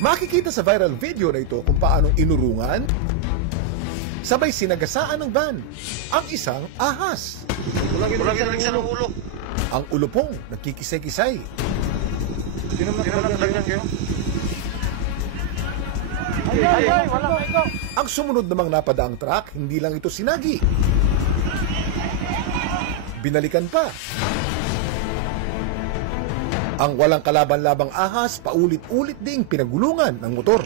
Makikita sa viral video na ito kung paano inurungan, sabay sinagasaan ng van ang isang ahas. Ang ulo pong nagkikisay-kisay. Ang sumunod namang napadaang truck, hindi lang ito sinagi. Binalikan pa. Ang walang kalaban-labang ahas, paulit-ulit ding pinagulungan ng motor.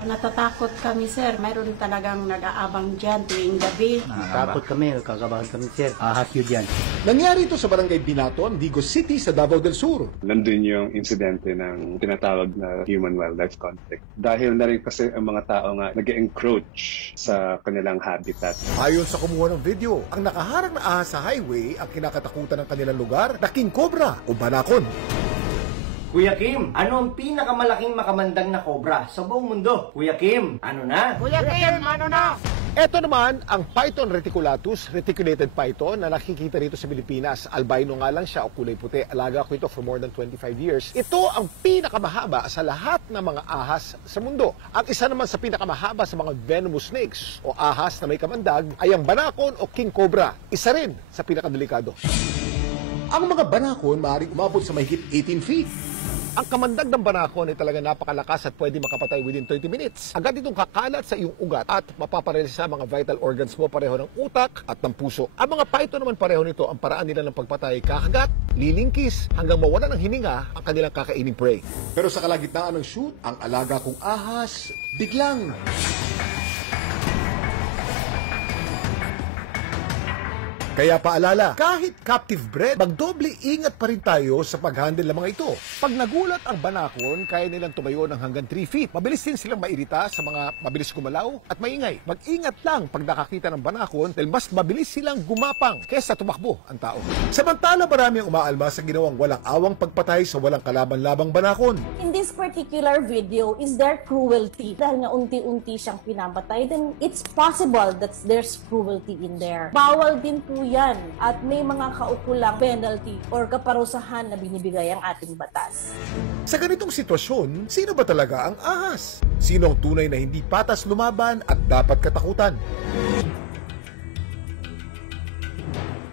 Natatakot kami, sir. Mayroon talagang nag-aabang dyan tuwing gabi. Takot kami, kakabahan kami, sir. Ahas yun dyan. Nangyari ito sa Barangay Binaton, Digos City sa Davao del Sur. Nandun yung insidente ng tinatawag na human-wildlife conflict. Dahil na rin kasi ang mga tao nga nag-encroach sa kanilang habitat. Ayon sa kumuha ng video, ang nakaharang na ahas sa highway ang kinakatakutan ng kanilang lugar na king cobra o banakon. Kuya Kim, ano ang pinakamalaking makamandang na cobra sa buong mundo? Kuya Kim, ano na? Kuya Kim, ano na? Ito naman ang Python reticulatus, reticulated python na nakikita rito sa Pilipinas. Albino nga lang siya o kulay puti. Alaga ko ito for more than 25 years. Ito ang pinakamahaba sa lahat ng mga ahas sa mundo. Ang isa naman sa pinakamahaba sa mga venomous snakes o ahas na may kamandag ay ang banakon o king cobra. Isa rin sa pinakadelikado. Ang mga banakon maaaring umabot sa mahigit 18 feet. Ang kamandag ng banakon ay talaga napakalakas at pwede makapatay within 30 minutes. Agad itong kakalat sa iyong ugat at mapaparelyos sa mga vital organs mo pareho ng utak at ng puso. Ang mga python naman pareho nito, ang paraan nila ng pagpatay, kakagat, lilingkis, hanggang mawala ng hininga ang kanilang kakainin prey. Pero sa kalagitnaan ng shoot, ang alaga kong ahas, biglang kaya paalala, kahit captive bred, magdoble ingat pa rin tayo sa pag-handle ng mga ito. Pag nagulat ang banakon, kaya nilang tumayo ng hanggang 3 feet. Mabilis din silang mairita sa mga mabilis gumalaw at maingay. Mag-ingat lang pag nakakita ng banakon dahil mas mabilis silang gumapang kaysa tumakbo ang tao. Samantala, marami ang umaalma sa ginawang walang awang pagpatay sa walang kalaban-labang banakon. In this particular video, is there cruelty? Dahil nga unti-unti siyang pinamatay, then it's possible that there's cruelty in there. Bawal din po yan at may mga kaukulang penalty or kaparusahan na binibigay ang ating batas. Sa ganitong sitwasyon, sino ba talaga ang ahas? Sino ang tunay na hindi patas lumaban at dapat katakutan?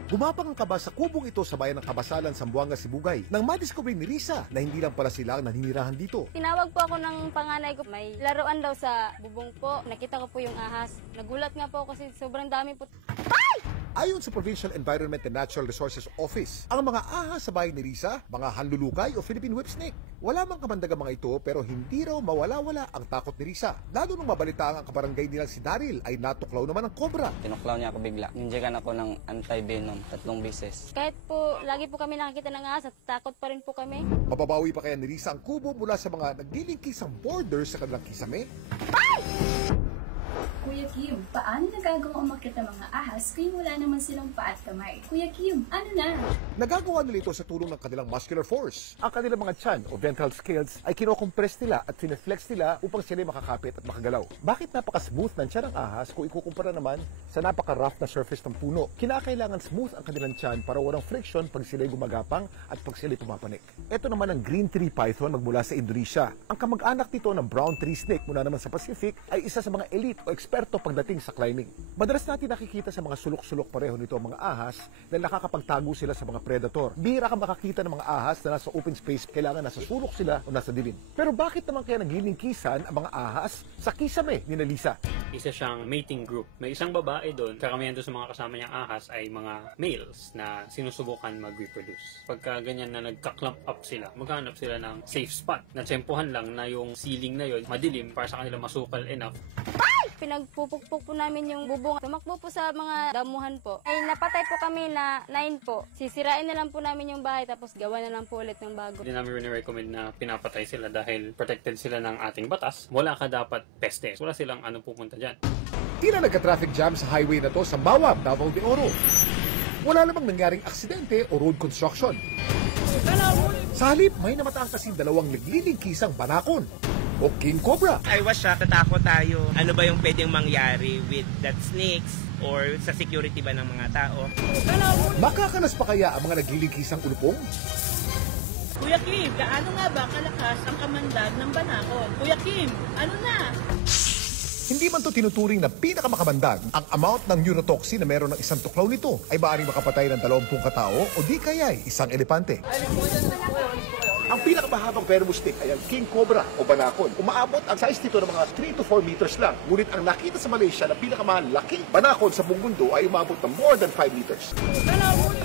Gumapang ang kaba sa kubong ito sa bayan ng Kabasalan, Zamboanga, Sibugay nang madiscover ni Risa na hindi lang pala sila ang naninirahan dito. Tinawag po ako ng panganay ko. May laruan daw sa bubong po. Nakita ko po yung ahas. Nagulat nga po ako kasi sobrang dami po. Ay! Ayon sa Provincial Environment and Natural Resources Office, ang mga ahas sa bahay ni Risa, mga hanlulukay o Philippine whip snake. Wala mang kamandag ang mga ito pero hindi raw mawala-wala ang takot ni Risa. Lalo nung mabalitaan ang kabarangay nilang si Daryl ay natuklaw naman ng cobra. Tinuklaw niya ako bigla. Ninjagan ako ng anti-venom 3 beses. Kahit po, lagi po kami nakakita ng ahas at takot pa rin po kami. Mababawi pa kaya ni Risa ang kubo mula sa mga naglilingkisang borders sa kanilang kisame? Kuya Kim, paano nagagawang umakyat ang mga ahas kung wala naman silang paa at kamay? Kuya Kim, ano na? Nagagawa nila ito sa tulong ng kanilang muscular force. Ang kanilang mga tiyan o ventral scales ay kinokompress nila at sineflex nila upang sila makakapit at makagalaw. Bakit napaka-smooth ng tiyan ng ahas kung ikukumpara naman sa napaka-rough na surface ng puno? Kinakailangan smooth ang kanilang tiyan para walang friction pag sila'y gumagapang at pag sila'y pumapanik. Ito naman ang green tree python magmula sa Indonesia. Ang kamag-anak nito ng brown tree snake mula naman sa Pacific ay isa sa mga elite o eksperto pagdating sa climbing. Madalas natin nakikita sa mga sulok-sulok pareho nito ang mga ahas na nakakapagtago sila sa mga predator. Bihira ka makakita ng mga ahas na nasa open space, kailangan nasa sulok sila o nasa dilim. Pero bakit naman kaya naglilingkisan ang mga ahas sa kisame ni Lisa? Isa siyang mating group. May isang babae doon. Karamihan doon sa mga kasama niyang ahas ay mga males na sinusubukan mag-reproduce. Pagka ganyan na nagka-clump up sila, maghanap sila ng safe spot. Natsempuhan lang na yung ceiling na yon madilim para sa kanila masukal enough. Pinagpupukpuk po namin yung bubong. Tumakbo po sa mga damuhan po. Ay napatay po kami na 9 po. Sisirain na lang po namin yung bahay tapos gawa na lang po ulit ng bago. Hindi namin recommend na pinapatay sila dahil protected sila ng ating batas. Wala ka dapat peste. Wala silang pupunta dyan. Tila nagka-traffic jam sa highway na to sa Mawab, Davao de Oro. Wala namang nangyaring aksidente o road construction. Sa halip, may namataan kasing dalawang naglilingkisang banakon o king cobra. I was shocked, natakot tayo. Ano ba yung pwedeng mangyari with that snakes or sa security ba ng mga tao? Makakalas pa kaya ang mga naglilingkisang ulupong? Kuya Kim, gaano nga ba kalakas ang kamandag ng banakon? Kuya Kim, ano na? Hindi man to tinuturing na pinakamakamandag, ang amount ng neurotoxin na meron ng isang tuklaw nito ay maaaring makapatay ng 20 katao o di kaya'y isang elepante. Ang pinakamahabang venomous snake ay ang king cobra o banakon. Umaabot ang size nito ng mga 3 to 4 meters lang. Ngunit ang nakita sa Malaysia na pinakamalaking banakon sa buong mundo ay umabot ng more than 5 meters.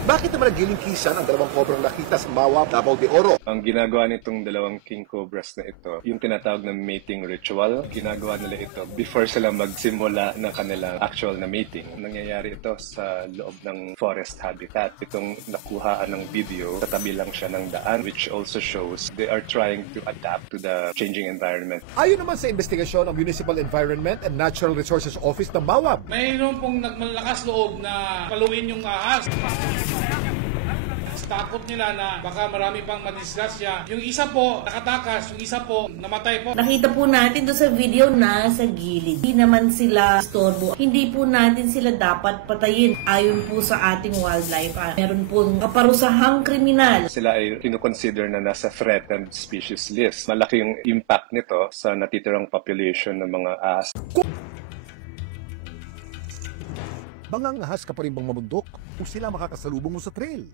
Bakit naman nagilingkisan ang dalawang cobrang nakita sa Mawab, Davao de Oro? Ang ginagawa nitong dalawang king cobras na ito, yung tinatawag na mating ritual, ginagawa nila ito before sila magsimula ng kanilang actual na mating. Nangyayari ito sa loob ng forest habitat. Itong nakuhaan ng video, tatabi lang siya ng daan, which also shows they are trying to adapt to the changing environment. Ayon naman sa investigasyon ng Municipal Environment and Natural Resources Office ng Mawab, mayroon pong nagmalakas loob na paluin yung ahas. Takot nila na baka marami pang madisgrasya. Yung isa po nakatakas, yung isa po namatay po. Nakita po natin doon sa video na sa gilid. Hindi naman sila istorbo. Hindi po natin sila dapat patayin. Ayon po sa ating wildlife. Meron po kaparusahang kriminal. Sila ay kinukonsider na nasa threatened species list. Malaki yung impact nito sa natitirang population ng mga ahas. Mangangahas ka pa rin bang mamundok o sila makakasalubong mo sa trail?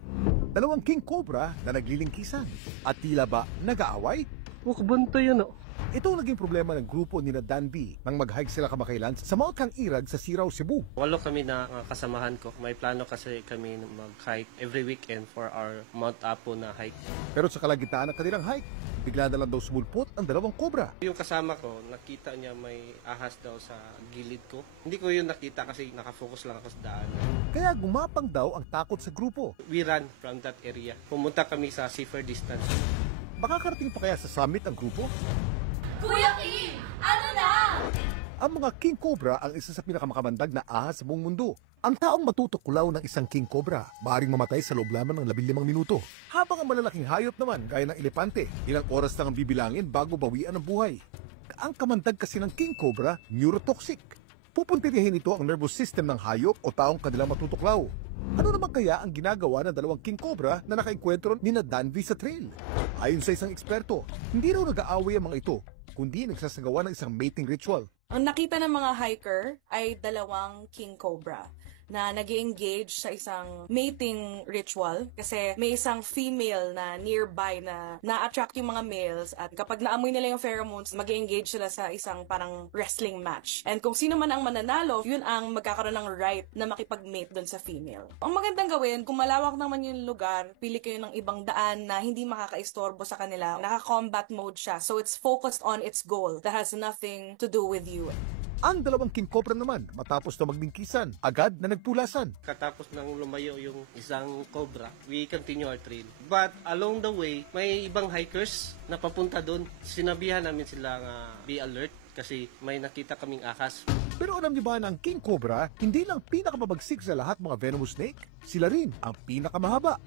Dalawang king cobra na naglilingkisan at tila ba nag-aaway? Makabantay yan o. Ito ang naging problema ng grupo ni Dan B nang mag-hike sila kamakailan sa Mount Kang Irag sa Sirao, Cebu. 8 kami na kasamahan ko. May plano kasi kami mag-hike every weekend for our Mount Apo na hike. Pero sa kalagitnaan ng kanilang hike, bigla na lang daw sumulpot ang dalawang cobra. Yung kasama ko, nakita niya may ahas daw sa gilid ko. Hindi ko yun nakita kasi nakafocus lang ako sa daan. Kaya gumapang daw ang takot sa grupo. We ran from that area. Pumunta kami sa safer distance. Makakarating pa kaya sa summit ang grupo? Kuya Kim, ano na? Ang mga king cobra ang isa sa pinakamakamandag na ahas sa buong mundo. Ang taong matutuklaw ng isang king cobra, maaaring mamatay sa loob lamang ng 15 minuto. Habang ang malalaking hayop naman, gaya ng elepante, ilang oras lang ang bibilangin bago bawian ang buhay. Ang kamandag kasi ng king cobra, neurotoxic. Pupuntirihin ito ang nervous system ng hayop o taong kanilang matutuklaw. Ano naman kaya ang ginagawa ng dalawang king cobra na nakaenkwentro ni Dan V sa trail? Ayon sa isang eksperto, hindi raw nag-aaway ang mga ito, kundi nagsasagawa ng isang mating ritual. Ang nakita ng mga hiker ay dalawang king cobra na nag-engage sa isang mating ritual kasi may isang female na nearby na na-attract yung mga males at kapag naamoy nila yung pheromones, mag-engage sila sa isang parang wrestling match. And kung sino man ang mananalo, yun ang magkakaroon ng right na makipag-mate dun sa female. Ang magandang gawin, kung malawak naman yung lugar, pili kayo ng ibang daan na hindi makakaistorbo sa kanila. Naka-combat mode siya, so it's focused on its goal that has nothing to do with you. Ang dalawang king cobra naman, matapos na maglingkisan, agad na nagpulasan. Katapos nang lumayo yung isang cobra, we continue our trail. But along the way, may ibang hikers na papunta doon. Sinabihan namin sila nga be alert kasi may nakita kaming ahas. Pero alam niyo ba na ang king cobra, hindi lang pinakamabagsik sa lahat mga venomous snake? Sila rin ang pinakamahaba.